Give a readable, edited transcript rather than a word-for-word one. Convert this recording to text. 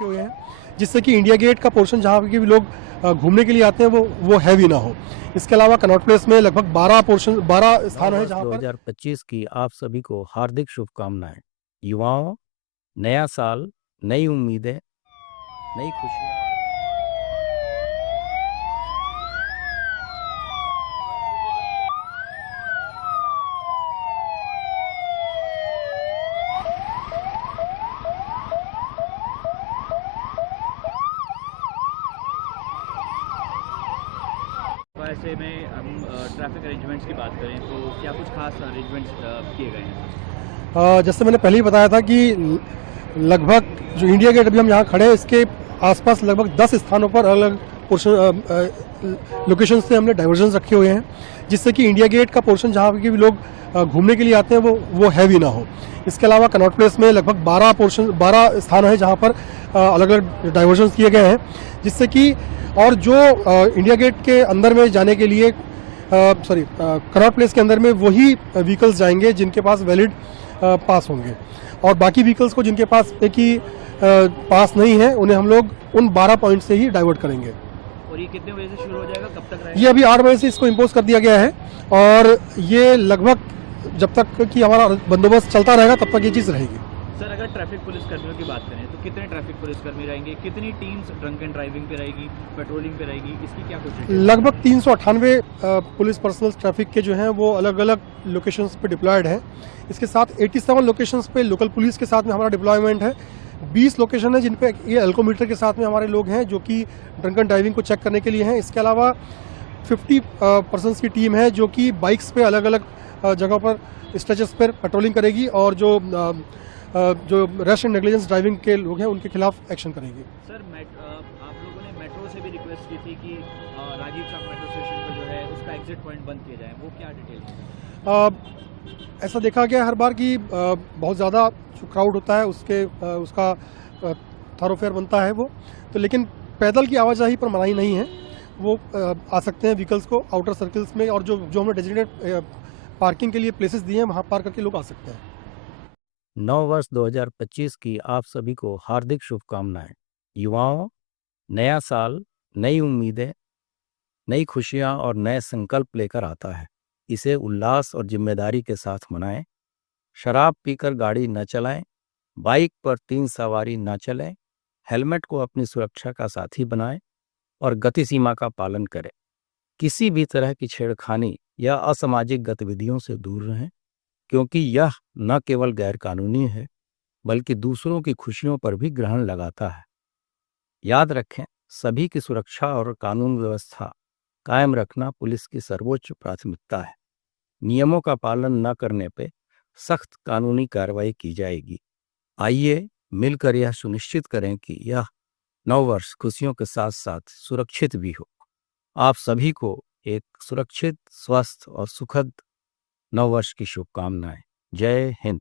रखे हुए हैं, जिससे कि इंडिया गेट का पोर्शन जहाँ पे भी लोग घूमने के लिए आते हैं वो हैवी ना हो। इसके अलावा कनॉट प्लेस में लगभग 12 स्थान है नववर्ष जहाँ पर 2025 की आप सभी को हार्दिक शुभकामनाएं। युवाओं, नया साल, नई उम्मीदें, नई खुशियां। तो ऐसे में हम ट्रैफिक अरेंजमेंट्स की बात करें तो क्या कुछ खास अरेंजमेंट्स किए गए हैं? जैसे मैंने पहले ही बताया था कि लगभग जो इंडिया गेट अभी हम यहाँ खड़े हैं इसके आसपास लगभग 10 स्थानों पर अलग अलग पोर्शन लोकेशन से हमने डाइवर्जन रखे हुए हैं, जिससे कि इंडिया गेट का पोर्शन जहाँ पे भी लोग घूमने के लिए आते हैं वो हैवी ना हो। इसके अलावा कनॉट प्लेस में लगभग 12 स्थान है जहाँ पर अलग अलग डाइवर्जन किए गए हैं, जिससे कि और जो इंडिया गेट के अंदर में जाने के लिए कनॉट प्लेस के अंदर में वही व्हीकल्स जाएंगे जिनके पास वैलिड पास होंगे, और बाकी व्हीकल्स को जिनके पास एक ही पास नहीं है उन्हें हम लोग उन 12 पॉइंट से ही डाइवर्ट करेंगे। और ये कितने बजे से शुरू हो जाएगा, कब तक रहेगा? ये अभी 8 बजे से इसको इम्पोज कर दिया गया है, और ये लगभग जब तक कि हमारा बंदोबस्त चलता रहेगा तब तक ये चीज़ रहेगी। सर, अगर ट्रैफिक पुलिस कर्मियों की बात करें तो कितने ट्रैफिक पुलिस कर्मी रहेंगे, कितनी टीम्स ड्रंक एंड ड्राइविंग पे रहेगी, पेट्रोलिंग पे रहेगी, इसकी क्या कुछ डिटेल? लगभग 398 पुलिस पर्सनल ट्रैफिक के जो हैं वो अलग अलग लोकेशंस पे डिप्लॉयड है। इसके साथ 87 लोकेशंस पे लोकल पुलिस के साथ में हमारा डिप्लॉयमेंट है। 20 लोकेशन है जिन पे ये एल्कोमीटर के साथ में हमारे लोग हैं जो कि ड्रंक एंड ड्राइविंग को चेक करने के लिए हैं। इसके अलावा 50 पर्सनस की टीम है जो कि बाइक्स पे अलग अलग जगहों पर स्ट्रेचेस पर पेट्रोलिंग करेगी, और जो रैश एंड नेग्लिजेंस ड्राइविंग के लोग हैं उनके खिलाफ एक्शन करेगी। सर, आप लोगों ने मेट्रो से भी रिक्वेस्ट की थी कि राजीव चौक मेट्रो स्टेशन पे जो है उसका एग्जिट पॉइंट बंद किया जाए, वो क्या डिटेल है? ऐसा देखा गया हर बार कि बहुत ज़्यादा जो क्राउड होता है उसका थारोफेयर बनता है वो, तो लेकिन पैदल की आवाजाही पर मनाही नहीं है। वो आ सकते हैं व्हीकल्स को आउटर सर्कल्स में, और जो जो हमने डेजिग्नेटेड पार्किंग के लिए प्लेसेस दिए हैं वहाँ पार्क करके लोग आ सकते हैं। नववर्ष 2025 की आप सभी को हार्दिक शुभकामनाएं। युवाओं, नया साल, नई उम्मीदें, नई खुशियां और नए संकल्प लेकर आता है। इसे उल्लास और जिम्मेदारी के साथ मनाएं। शराब पीकर गाड़ी न चलाएं, बाइक पर 3 सवारी न चलें, हेलमेट को अपनी सुरक्षा का साथी बनाएं और गति सीमा का पालन करें। किसी भी तरह की छेड़खानी या असामाजिक गतिविधियों से दूर रहें, क्योंकि यह न केवल गैर कानूनी है बल्कि दूसरों की खुशियों पर भी ग्रहण लगाता है। याद रखें, सभी की सुरक्षा और कानून व्यवस्था कायम रखना पुलिस की सर्वोच्च प्राथमिकता है। नियमों का पालन न करने पर सख्त कानूनी कार्रवाई की जाएगी। आइए मिलकर यह सुनिश्चित करें कि यह नववर्ष खुशियों के साथ साथ सुरक्षित भी हो। आप सभी को एक सुरक्षित, स्वस्थ और सुखद नववर्ष की शुभकामनाएं। जय हिंद।